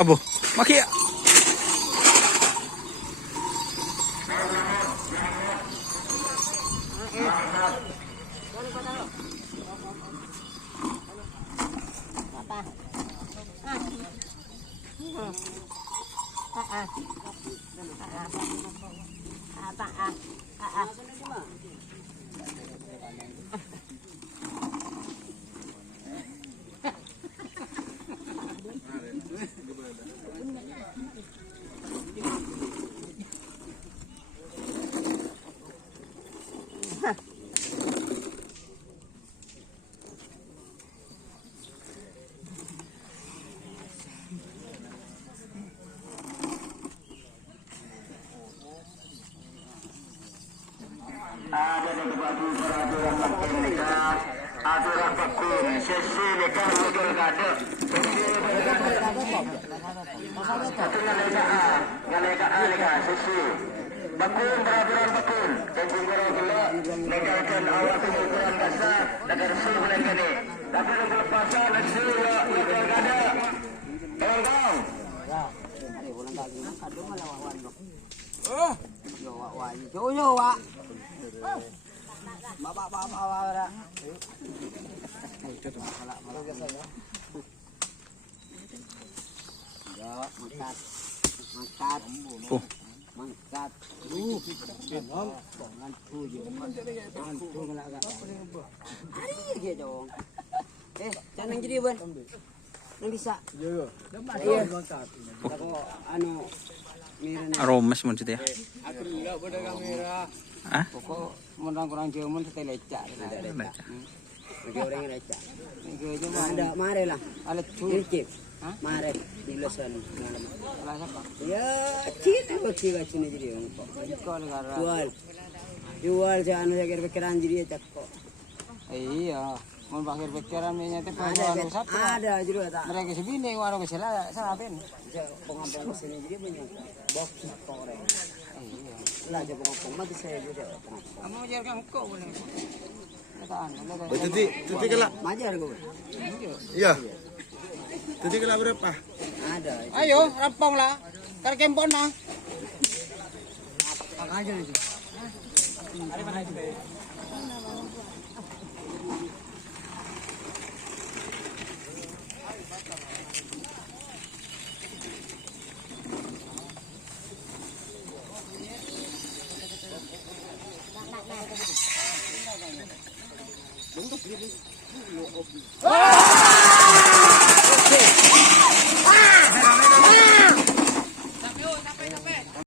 Abo, maki. Ada di batu peraturan makin nikah, aturan pekun, sesi nikah betul kada. Satu ngalekaan nikah sesi. Pekun peraturan pekun, kebun kerajaan legalkan awal pengukuran kasar, negara sih boleh kini. Tapi untuk lepasan sesi legal kada. Kau. Yo wa. Bapak ora. Ya, mangkat. Oh. Mangkat. Ari ge dong. Jangan jadi ban. Nang bisa. Iya. Ako anu Aromas mo siya. aku dulu pada kamera. Ah? Pokok menang kurang jaman setel lecak. Lagi orang lecak. Lagi aja ada mare lah. Alat cuci. Hah? Mare di lesan. Alat apa? Ya, cina kok sini jadi orang kok. Kok negara. Jual jangan lagi pikiran jadi cak kok. Iya. Mau bakir pikiran minyak teh penjualan satu. Ada juga tak. Mereka sebini warung kesela saben. Pengambil sini jadi banyak. Box koreng. Iya. Lah aja pengopong mati saya juga. Kamu ajarkan kok boleh. Kataan. Tuti kelak. Majar gue. Iya. Tuti kelak berapa? Ada. Ayo, rampong lah. Tar kempon lah. Apa aja itu? Ada mana itu?